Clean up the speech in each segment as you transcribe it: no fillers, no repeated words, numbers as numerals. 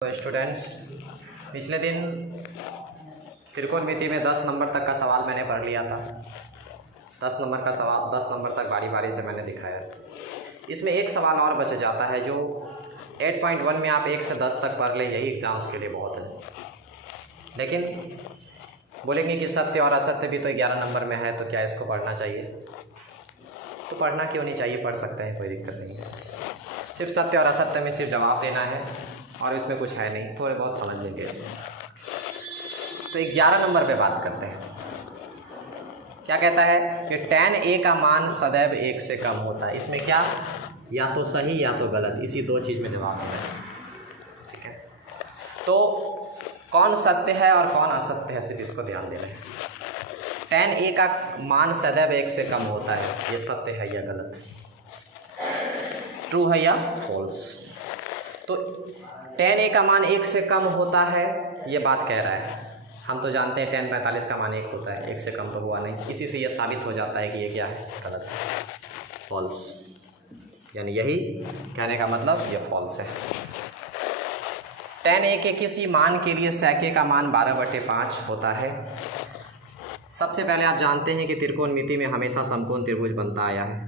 तो स्टूडेंट्स, पिछले दिन त्रिकोणमिति में 10 नंबर तक का सवाल मैंने पढ़ लिया था। 10 नंबर का सवाल 10 नंबर तक बारी बारी से मैंने दिखाया। इसमें एक सवाल और बच जाता है जो 8.1 में आप 1 से 10 तक पढ़ लें, यही एग्ज़ाम्स के लिए बहुत है। लेकिन बोलेंगे कि सत्य और असत्य भी तो 11 नंबर में है, तो क्या इसको पढ़ना चाहिए? तो पढ़ना क्यों नहीं चाहिए, पढ़ सकते हैं, कोई दिक्कत नहीं है। सिर्फ सत्य और असत्य में सिर्फ जवाब देना है और इसमें कुछ है नहीं, थोड़े बहुत समझ लेंगे इसमें। तो 11 नंबर पे बात करते हैं। क्या कहता है कि tan a का मान सदैव 1 से कम होता है। इसमें क्या, या तो सही या तो गलत, इसी दो चीज़ में जवाब देना है। ठीक है, तो कौन सत्य है और कौन असत्य है, सिर्फ इसको ध्यान देना है। tan a का मान सदैव 1 से कम होता है, ये सत्य है या गलत, ट्रू है या फॉल्स? तो tan a का मान 1 से कम होता है, ये बात कह रहा है। हम तो जानते हैं tan 45 का मान 1 होता है, 1 से कम तो हुआ नहीं। इसी से यह साबित हो जाता है कि ये क्या है, गलत है, फॉल्स। यानी यही कहने का मतलब ये फॉल्स है। tan a के किसी मान के लिए sec a का मान 12/5 होता है। सबसे पहले आप जानते हैं कि त्रिकोणमिति में हमेशा समकोण त्रिभुज बनता आया है,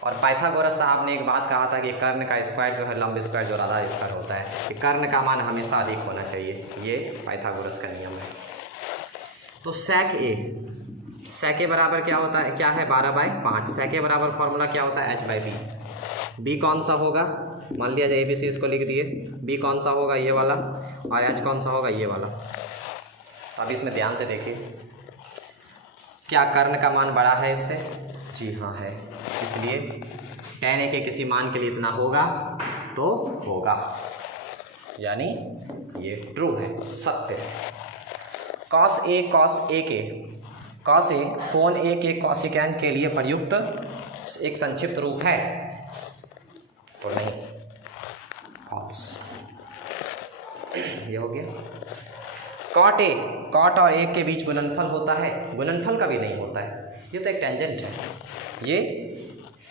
और पाइथागोरस साहब ने एक बात कहा था कि कर्ण का स्क्वायर जो है लंब स्क्वायर जो आधा स्क्वायर होता है, कि कर्ण का मान हमेशा अधिक होना चाहिए। ये पाइथागोरस का नियम है। तो sec a बराबर क्या होता है, क्या है, 12/5। sec a बराबर फॉर्मूला क्या होता है, h/b। b कौन सा होगा, मान लिया जाए ABC इसको लिख दिए, b कौन सा होगा, ये वाला, और h कौन सा होगा, ये वाला। अब इसमें ध्यान से देखिए, क्या कर्ण का मान बड़ा है इससे? जी हाँ है। इसलिए tan a के किसी मान के लिए इतना होगा तो होगा, यानी ये ट्रू है, सत्य है। cos a के कोण a के कोसिकेंट के लिए प्रयुक्त एक संक्षिप्त रूप है तो नहीं, फॉल्स। ये हो गया। cot और a के बीच गुणनफल होता है, गुणनफल कभी नहीं होता है, ये तो एक टेंजेंट है, ये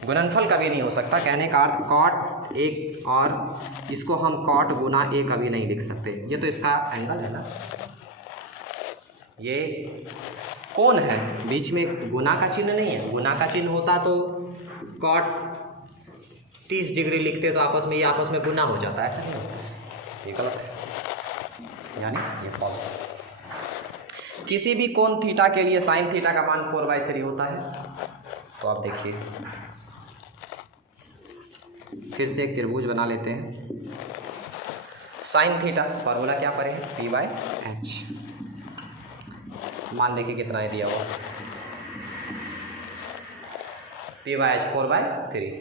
गुणनफल कभी नहीं हो सकता। कहने का अर्थ cot a, और इसको हम cot गुना a कभी नहीं लिख सकते, ये तो इसका एंगल है ना, ये कोण है, बीच में गुना का चिन्ह नहीं है। गुना का चिन्ह होता तो cot 30 डिग्री लिखते तो आपस में ये आपस में गुना हो जाता, ऐसा नहीं होता, ये गलत है, यानी ये फॉल्स है। किसी भी कोण थीटा के लिए sin थीटा का मान 4/3 होता है। तो आप देखिए, फिर से एक त्रिभुज बना लेते हैं। sin थीटा फॉर्मूला क्या पड़े, p/h। मान देखिए कितना है दिया हुआ, p/h 4/3।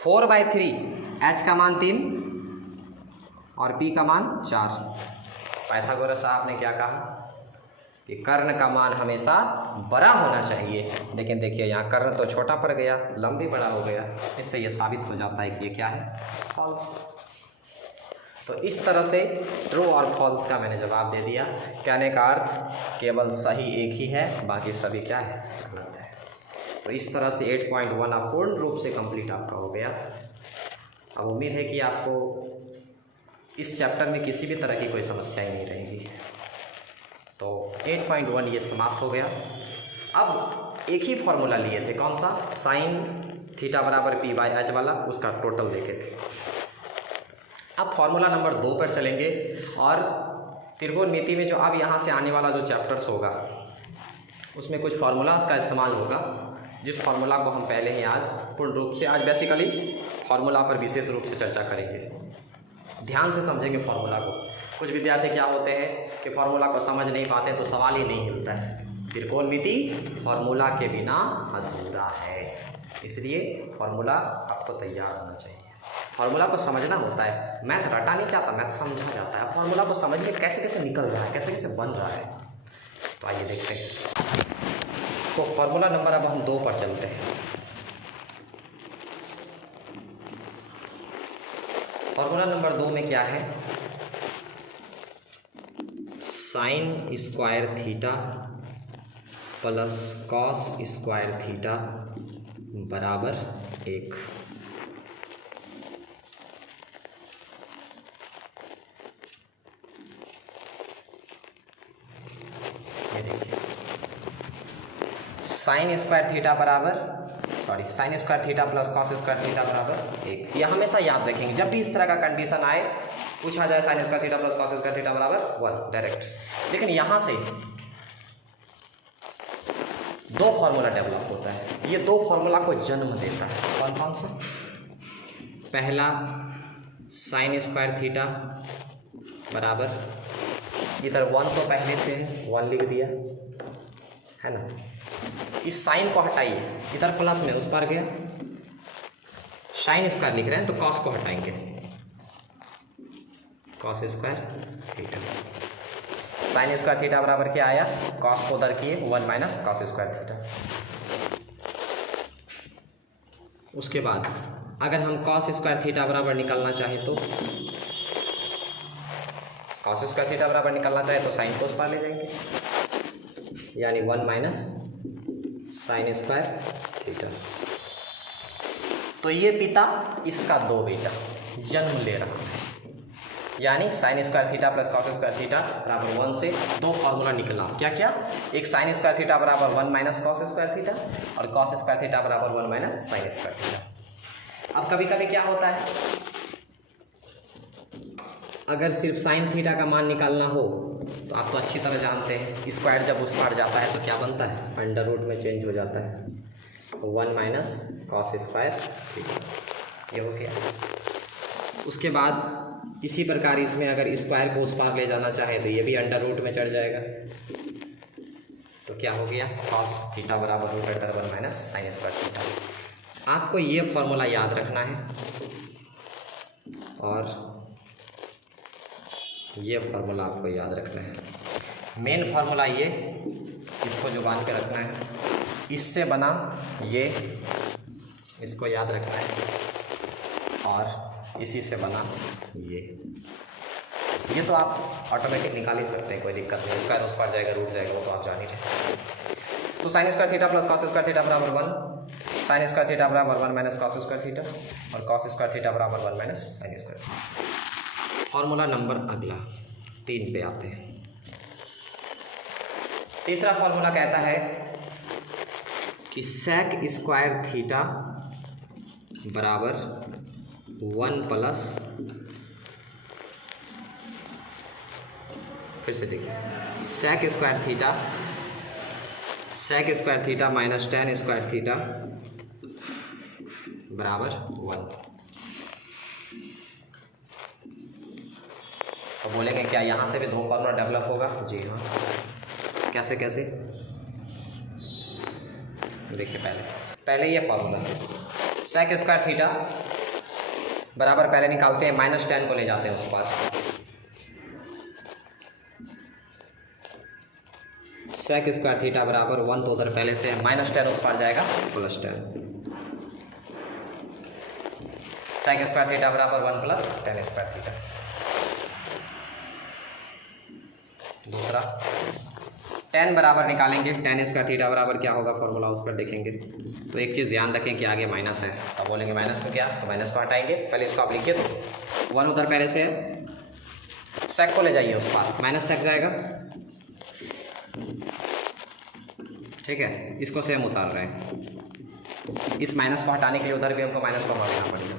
4/3, h का मान 3 और p का मान 4। पाइथागोरस साहब ने क्या कहा कि कर्ण का मान हमेशा बड़ा होना चाहिए, लेकिन देखिए यहाँ कर्ण तो छोटा पड़ गया, लंब भी बड़ा हो गया, इससे ये साबित हो जाता है कि ये क्या है, फॉल्स। तो इस तरह से ट्रू और फॉल्स का मैंने जवाब दे दिया। कहने का अर्थ केवल सही एक ही है, बाकी सभी क्या है, गलत है। तो इस तरह से 8.1 अब पूर्ण रूप से कंप्लीट आपका हो गया। अब उम्मीद है कि आपको इस चैप्टर में किसी भी तरह की कोई समस्या ही नहीं रहेगी। तो 8.1 ये समाप्त हो गया। अब एक ही फॉर्मूला लिए थे, कौन सा, sin थीटा बराबर p/h वाला, उसका टोटल देखे थे। अब फॉर्मूला नंबर 2 पर चलेंगे, और त्रिकोणमिति में जो अब यहाँ से आने वाला जो चैप्टर्स होगा उसमें कुछ फार्मूलाज का इस्तेमाल होगा, जिस फार्मूला को हम पहले ही आज पूर्ण रूप से, आज बेसिकली फार्मूला पर विशेष रूप से चर्चा करेंगे। ध्यान से समझेंगे फार्मूला को। कुछ विद्यार्थी क्या होते हैं कि फार्मूला को समझ नहीं पाते तो सवाल ही नहीं हिलता है। त्रिकोणमिति फार्मूला के बिना अधूरा है, इसलिए फार्मूला आपको तैयार होना चाहिए। फार्मूला को समझना होता है, मैथ रटा नहीं चाहता, मैथ समझा जाता है। फार्मूला को समझिए कैसे कैसे निकल रहा है, कैसे कैसे बन रहा है। तो आइए देखते हैं। तो फार्मूला नंबर अब हम 2 पर चलते हैं। फार्मूला नंबर 2 में क्या है, sin square theta plus cos square theta बराबर 1। देखिए sign square theta plus cos square theta बराबर 1। यह हमेशा याद रखेंगे जब भी इस तरह का कंडीशन आए, पूछा जाए sign square theta plus cos square theta बराबर 1 डायरेक्ट। लेकिन यहाँ से दो फॉर्मूला डेवलप होता है, ये दो फॉर्मूला को जन्म देता है। कौन कौन से? पहला साइन स्क्वायर थीटा बराबर, इधर 1 तो पहले से 1 लिख दिया है ना, इस साइन को हटाइए, इधर प्लस में उस पर गया, साइन स्क्वायर लिख रहे हैं तो कॉस को हटाएंगे, cos square theta. Sign square theta बराबर क्या आया, कॉस को उधर किए 1 माइनस कॉस स्क्वायर थीटा। उसके बाद अगर हम कॉस स्क्वायर थीटा बराबर निकालना चाहे तो कॉस स्क्वायर थीटा बराबर निकालना चाहे तो साइन को उस पार ले जाएंगे, यानी 1 माइनस साइन स्क्वायर थीटा। तो ये पिता इसका 2 बेटा जन्म ले रहा है, यानी sign square theta plus cos square theta बराबर 1 से दो फॉर्मूला निकला। क्या क्या? एक साइन स्क्वायर थीटा बराबर 1 माइनस कॉस स्क्वायर थीटा और कॉस स्क्वायर थीटा बराबर 1 माइनस साइन स्क्वायर थीटा। अब कभी कभी क्या होता है, अगर सिर्फ साइन थीटा का मान निकालना हो तो आप तो अच्छी तरह जानते हैं, स्क्वायर जब उस पार जाता है तो क्या बनता है, अंडर रूट में चेंज हो जाता है, 1 माइनस कॉस स्क्वायर थीटा, ये हो गया। उसके बाद इसी प्रकार इसमें अगर स्क्वायर को उस पार ले जाना चाहे तो ये भी अंडर रूट में चढ़ जाएगा, तो क्या हो गया, कॉस थीटा बराबर root under 1 minus sine square theta. आपको ये फॉर्मूला याद रखना है और ये फार्मूला आपको याद रखना है। मेन फार्मूला ये, इसको जो बांध के रखना है, इससे बना ये, इसको याद रखना है, और इसी से बना ये तो आप ऑटोमेटिक निकाल ही सकते हैं, कोई दिक्कत नहीं। स्क्वायर उस पर जाएगा, रूट जाएगा, वो तो आप जान ही रहे। तो sign square theta plus cos square theta बराबर 1, साइन स्क्वायर थीटा बराबर 1 माइनस कॉस स्क्वायर थीटा और कॉस स्क्वायर थीटा बराबर 1 minus sine square theta. Formula number अगला 3 पे आते हैं। तीसरा फॉर्मूला कहता है कि सेक स्क्वायर थीटा बराबर 1 प्लस, फिर से देखिए, sec square theta minus tan square theta बराबर 1। तो बोलेंगे क्या यहाँ से भी दो फॉर्मूला डेवलप होगा? जी हाँ। कैसे कैसे? देखिए पहले ये फॉर्मूला सेक स्क्वायर थीटा बराबर पहले निकालते हैं, माइनस 10 को ले जाते हैं उस पार, सेक स्क्वायर थीटा बराबर 1 तो उधर पहले से माइनस 10 उस पार जाएगा प्लस 10, सेक स्क्वायर थीटा बराबर 1 प्लस 10 स्क्वायर थीटा। दूसरा 10 बराबर निकालेंगे, 10 स्क्वायर थीटा बराबर क्या होगा फॉर्मूला उस पर देखेंगे। तो एक चीज़ ध्यान रखें कि आगे माइनस है, अब बोलेंगे माइनस को क्या, तो माइनस को हटाएंगे, पहले इसको आप लिखिए, तो 1 उधर पहले से है, सेक को ले जाइए उस पार, माइनस सेक जाएगा, ठीक है। इसको सेम उतार रहे हैं, इस माइनस को हटाने के लिए उधर भी हमको माइनस को हटा देना पड़ेगा।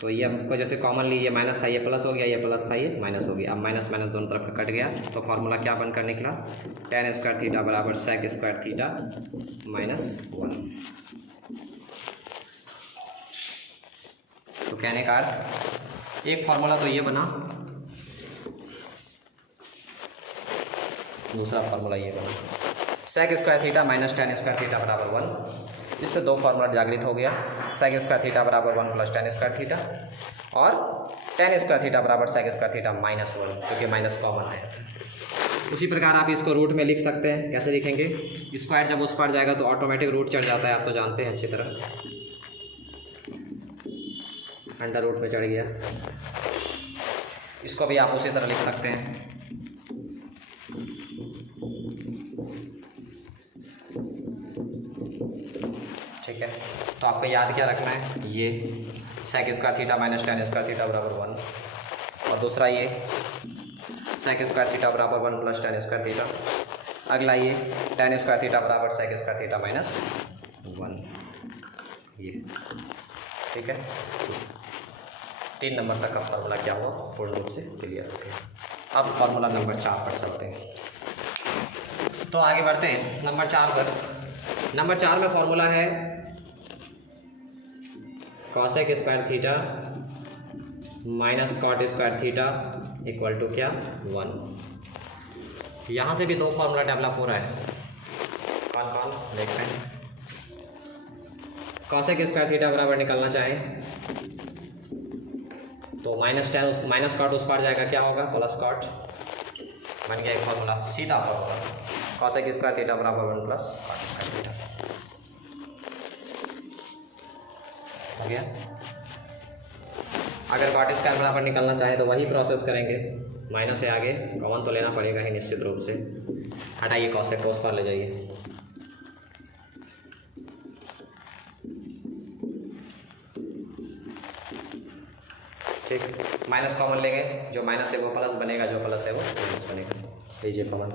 तो ये हमको जैसे कॉमनली ये माइनस था, ये प्लस हो गया, ये प्लस था, ये माइनस हो गया, अब माइनस माइनस दोनों तरफ कट गया, तो फॉर्मूला क्या बनकर निकला, 10 स्क्वायर थीटा बराबर सेक स्क्वायर थीटा माइनस 1। तो कहने का अर्थ एक फॉर्मूला तो ये बना, दूसरा फॉर्मूला ये बना, sec square theta minus 10 square theta बराबर 1। इससे दो फार्मूला जागृत हो गया, सेक स्क्वायर थीटा बराबर 1 प्लस 10 स्क्वायर थीटा और 10 स्क्वायर थीटा बराबर सेक स्क्वायर थीटा माइनस 1, जो कि माइनस कॉमन है। उसी प्रकार आप इसको रूट में लिख सकते हैं, कैसे लिखेंगे, स्क्वायर जब उस पर जाएगा तो ऑटोमेटिक रूट चढ़ जाता है, आप तो जानते हैं अच्छी तरह, अंडर रूट में चढ़ गया। इसको भी आप उसी तरह लिख सकते हैं, ठीक है। तो आपको याद क्या रखना है, ये sec square theta minus 10 square theta बराबर 1, और दूसरा ये सेक स्क्वायर थीटा बराबर 1 प्लस टेन स्क्वायर थीटा। अगला ये टेन स्क्वायर थीटा बराबर सेक स्क्वायर थीटा माइनस 1, ये ठीक है। 3 नंबर तक का फार्मूला क्या हुआ पूर्ण रूप से क्लियर हो गया। अब फार्मूला नंबर 4 पर चलते हैं। तो आगे बढ़ते हैं नंबर 4 पर। नंबर 4 में फॉर्मूला है cosec square theta minus cot square theta equal to क्या 1। यहाँ से भी 2 फार्मूला डेवलप हो रहा है। कौन कौन देखते हैं। कॉसेक स्क्वायर थीटा बराबर निकालना चाहें तो माइनस कॉट उस पार जाएगा, क्या होगा प्लस कॉट, बन गया एक फार्मूला सीधा फार्मूला। कॉसेक स्क्वायर थीटा बराबर 1 प्लस कॉट स्क्वायर थीटा हो गया। अगर कॉट स्क्वायर बराबर निकालना चाहे तो वही प्रोसेस करेंगे, माइनस से आगे कॉमन तो लेना पड़ेगा ही निश्चित रूप से। हटाइए कॉसेक को उस पर ले जाइए, ठीक। माइनस कॉमन लेंगे, जो माइनस है वो प्लस बनेगा, जो प्लस है वो माइनस बनेगा। लीजिए कॉमन,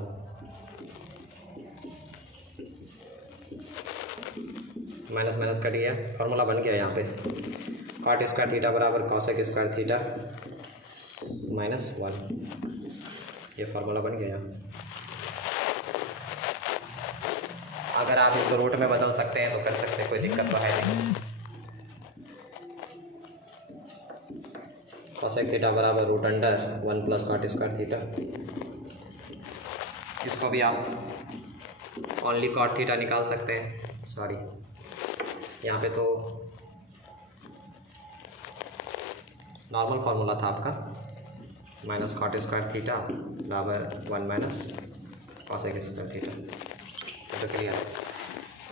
माइनस माइनस कट गया, फार्मूला बन गया यहाँ पे कॉट स्क्वायर थीटा बराबर कॉसेक स्क्वायर थीटा माइनस 1, ये फार्मूला बन गया यहाँ। अगर आप इसको रूट में बदल सकते हैं तो कर सकते हैं, कोई दिक्कत तो है नहीं। कॉसेक थीटा बराबर root under 1 plus cot square theta. इसको भी आप ओनली कॉट थीटा निकाल सकते हैं, सॉरी यहाँ पे तो नॉर्मल फार्मूला था आपका, माइनस कॉट स्क्वायर थीटा बराबर 1 माइनस कॉसेक स्क्वायर थीटा। तो क्लियर है।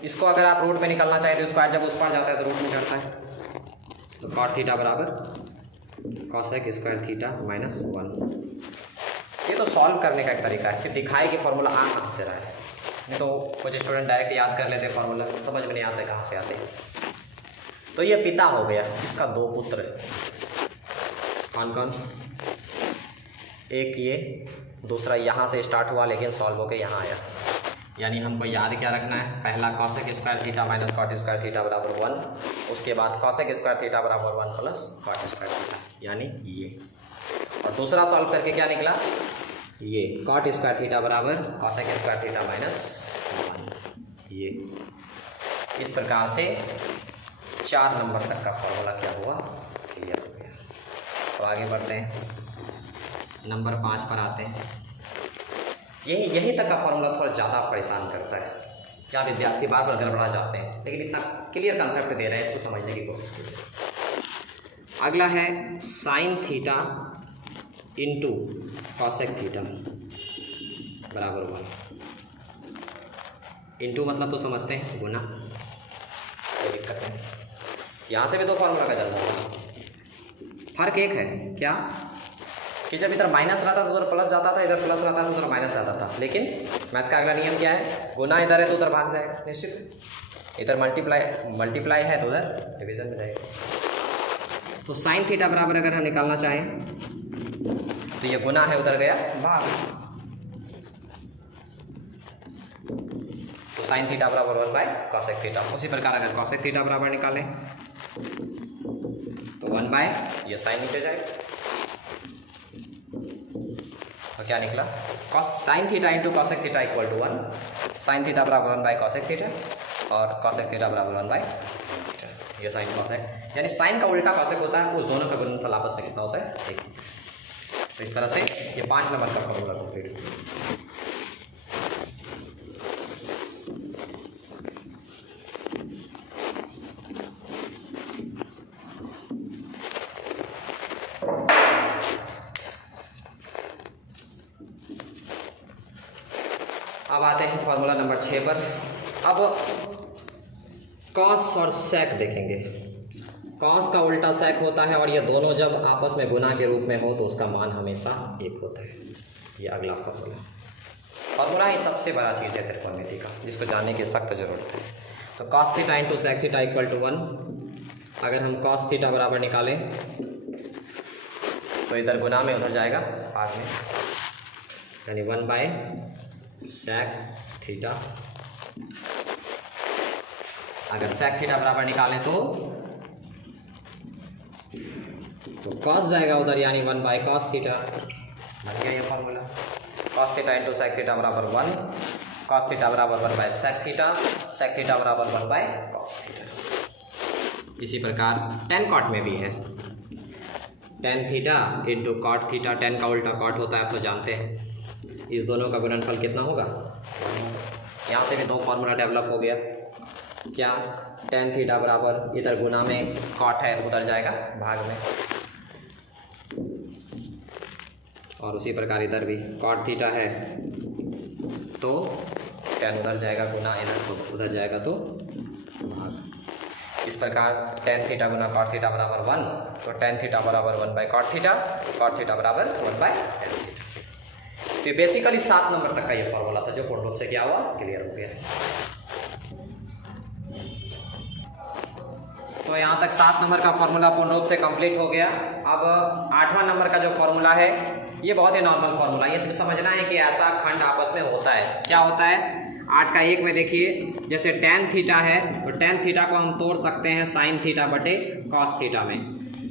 इसको अगर आप रूट में निकालना चाहें तो स्क्वायर जब उस पार जाता है तो रूट में चढ़ता है, तो कॉट थीटा बराबर कॉसेक स्क्वायर थीटा माइनस 1। ये तो सॉल्व करने का एक तरीका है, सिर्फ दिखाए कि फार्मूला आ कहाँ से रहा है। नहीं तो कुछ स्टूडेंट डायरेक्ट याद कर लेते फार्मूला, समझ में नहीं आता कहाँ से आते हैं। तो ये पिता हो गया, इसका 2 पुत्र, कौन कौन, एक ये, दूसरा यहाँ से स्टार्ट हुआ लेकिन सॉल्व होकर यहाँ आया। यानी हमको याद क्या रखना है, पहला cosec square theta minus cot square theta बराबर 1, उसके बाद कॉसेक स्क्वायर थीटा बराबर 1 प्लस कॉट स्क्वायर थीटा, यानी ये। और दूसरा सॉल्व करके क्या निकला, ये कॉट स्क्वायर थीटा बराबर कॉसेक स्क्वायर थीटा माइनस 1, ये। इस प्रकार से 4 नंबर तक का फॉर्मूला क्या हुआ क्लियर हो गया। तो आगे बढ़ते हैं, नंबर 5 पर आते हैं। यही तक का फॉर्मूला थोड़ा ज़्यादा परेशान करता है, जहाँ विद्यार्थी बार बार गड़बड़ा जाते हैं, लेकिन इतना क्लियर कंसेप्ट दे रहे हैं, इसको समझने की कोशिश कीजिए। अगला है sign theta into cosec theta बराबर 1। इंटू मतलब तो समझते हैं गुना, कोई दिक्कत नहीं। यहाँ से भी 2 फार्मूला का चल रहा है, फर्क एक है क्या कि जब इधर माइनस रहता तो उधर प्लस जाता था, इधर प्लस रहता तो उधर माइनस जाता था। लेकिन मैथ का अगला नियम क्या है, गुना इधर है तो उधर भाग जाएगा निश्चित, इधर मल्टीप्लाई है तो उधर डिवीजन में जाएगा। तो साइन थीटा बराबर अगर हम निकालना चाहें तो ये गुना है, उधर गया भाग, तो साइन थीटा बराबर 1 बाय कॉसेक थीटा। उसी प्रकार अगर कॉसेक थीटा बराबर निकालें तो 1 बाय ये साइन नीचे जाएगा, तो क्या निकला, sine theta into cosec theta equal to 1। Sine theta बराबर 1 बाय कॉसेक थीटा और कॉसेक थीटा बराबर 1 बाय थीटा, ये साइन कॉसेक, यानी साइन का उल्टा कॉसेक होता है, उस दोनों का गुणनफल आपस में कितना होता है 1। तो इस तरह से ये 5 नंबर का फॉर्मूला कंप्लीट हो गया। अब आते हैं फॉर्मूला नंबर 6 पर। अब कॉस और सेक देखेंगे। कॉस का उल्टा सेक होता है और ये दोनों जब आपस में गुना के रूप में हो तो उसका मान हमेशा 1 होता है। ये अगला फॉर्मूला ही सबसे बड़ा चीज़ है त्रिकोणमिति का, जिसको जानने की सख्त जरूरत है। तो cos theta into sec theta equal to 1। अगर हम कॉस थीटा बराबर निकालें तो इधर गुना में उधर जाएगा भाग में, यानी 1 बाय सेक थीटा। अगर सेक थीटा बराबर निकालें तो कॉस जाएगा उधर, यानी 1 बाय कॉस थीटा। बन गया ये formula. Cos theta into sec theta बराबर 1, कॉस थीटा बराबर 1 बाय सेक थीटा बराबर 1 बाय कॉस थीटा। इसी प्रकार टेन कॉट में भी है, tan theta into cot theta. Tan का उल्टा कॉट होता है, आप तो जानते हैं। इस दोनों का गुणनफल कितना होगा? यहाँ से भी दो फॉर्मूला डेवलप हो गया। क्या? टेन थीटा बराबर इधर गुना में कॉट है, उधर जाएगा भाग में, और उसी प्रकार इधर भी कॉट थीटा है तो टेन उधर जाएगा गुना, इधर तो उधर जाएगा तो भाग। इस प्रकार टेन थीटा गुना कॉट थीटा बराबर 1, तो टेन थीटा बराबर 1 बाय कॉट थीटा बराबर 1 बाय टेन थीटा। तो ये बेसिकली 7 नंबर तक का ये फॉर्मूला था, जो पूर्ण रूप से क्या हुआ, क्लियर हो गया। तो यहाँ तक 7 नंबर का फॉर्मूला पूर्ण रूप से कंप्लीट हो गया। अब 8वां नंबर का जो फॉर्मूला है, ये बहुत ही नॉर्मल फॉर्मूला है। ये सिर्फ समझना है कि ऐसा खंड आपस में होता है। क्या होता है? 8 का 1 में देखिए, जैसे टेन थीटा है तो टेन थीटा को हम तोड़ सकते हैं साइन थीटा बटे कॉस थीटा में।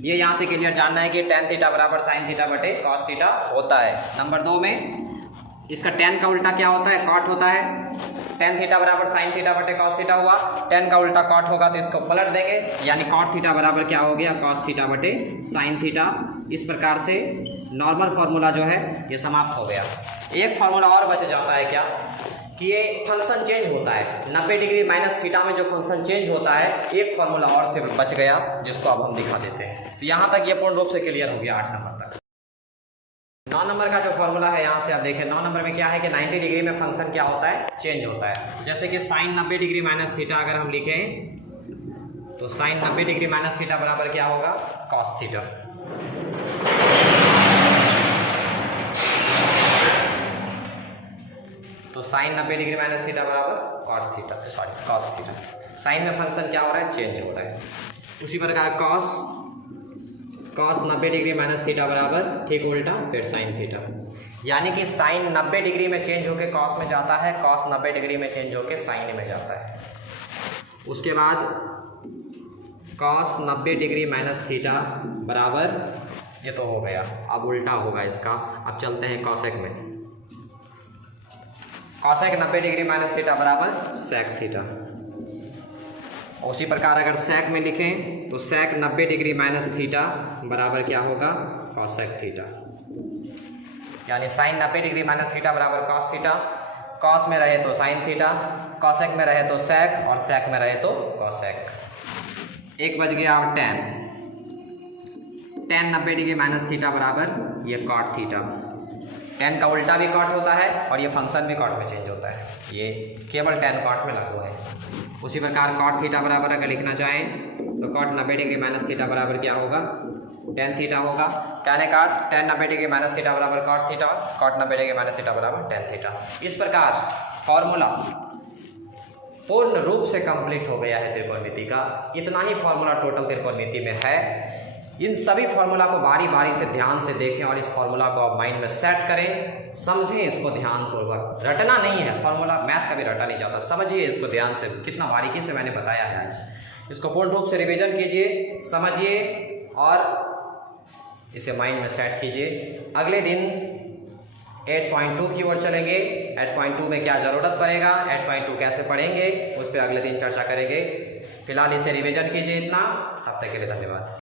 ये यहाँ से क्लियर जानना है कि टेन थीटा बराबर साइन थीटा बटे कॉस थीटा होता है। नंबर 2 में इसका टेन का उल्टा क्या होता है? कॉट होता है। टेन थीटा बराबर साइन थीटा बटे कॉस थीटा हुआ, टेन का उल्टा कॉट होगा तो इसको पलट देंगे, यानी कॉट थीटा बराबर क्या हो गया? कॉस थीटा बटे साइन थीटा। इस प्रकार से नॉर्मल फार्मूला जो है ये समाप्त हो गया। एक फार्मूला और बच जाता है, क्या कि ये फंक्शन चेंज होता है 90 डिग्री माइनस थीटा में, जो फंक्शन चेंज होता है, एक फार्मूला और से बच गया, जिसको अब हम दिखा देते हैं। तो यहाँ तक ये पूर्ण रूप से क्लियर हो गया 8 नंबर तक। 9 नंबर का जो फॉर्मूला है, यहाँ से आप देखें 9 नंबर में क्या है कि 90 डिग्री में फंक्शन क्या होता है? चेंज होता है। जैसे कि साइन 90 डिग्री माइनस थीटा अगर हम लिखें तो साइन 90 डिग्री माइनस थीटा बराबर क्या होगा? Cos theta. तो साइन 90 डिग्री माइनस थीटा बराबर cot theta, sorry cos theta. Sine में फंक्शन क्या हो रहा है? चेंज हो रहा है। उसी प्रकार कॉस 90 डिग्री माइनस थीटा बराबर ठीक उल्टा फिर साइन थीटा, यानी कि साइन 90 डिग्री में चेंज होकर कॉस में जाता है, कॉस 90 डिग्री में चेंज होकर साइन में जाता है। उसके बाद कॉस 90 डिग्री माइनस थीटा बराबर, ये तो हो गया, अब उल्टा होगा इसका। अब चलते हैं कॉसेक में। कॉसेक 90 डिग्री माइनस थीटा बराबर सेक थीटा। उसी प्रकार अगर सेक में लिखें तो सेक 90 डिग्री माइनस थीटा बराबर क्या होगा? Cosec theta. यानी साइन 90 डिग्री माइनस थीटा बराबर कॉस थीटा। कॉस में रहे तो साइन थीटा, कॉसेक में रहे तो सेक, और सेक में रहे तो कॉसेक। एक बच गया अब टेन 90 डिग्री माइनस थीटा बराबर ये कॉट थीटा। टेन का उल्टा भी कॉट होता है और ये फंक्शन भी कॉट में चेंज होता है, ये केवल टेन कॉट में लागू है। उसी प्रकार कॉट थीटा बराबर अगर लिखना चाहें तो कॉट 90 डिग्री माइनस थीटा बराबर क्या होगा? टेन थीटा होगा। कहने का टेन 90 डिग्री माइनस थीटा बराबर cot theta, cot 90 degree minus theta बराबर टेन थीटा। इस प्रकार फॉर्मूला पूर्ण रूप से कंप्लीट हो गया है त्रिकोणमिति का। इतना ही फॉर्मूला टोटल त्रिकोणमिति में है। इन सभी फार्मूला को बारी बारी से ध्यान से देखें और इस फार्मूला को आप माइंड में सेट करें, समझें इसको ध्यानपूर्वक। रटना नहीं है फार्मूला, मैथ कभी रटा नहीं जाता। समझिए इसको ध्यान से, कितना बारीकी से मैंने बताया है आज। इसको पूर्ण रूप से रिवीजन कीजिए, समझिए और इसे माइंड में सेट कीजिए। अगले दिन 8.2 की ओर चलेंगे। 8.2 में क्या ज़रूरत पड़ेगा, 8.2 कैसे पढ़ेंगे, उस पर अगले दिन चर्चा करेंगे। फिलहाल इसे रिवीजन कीजिए इतना। तब तक के लिए धन्यवाद।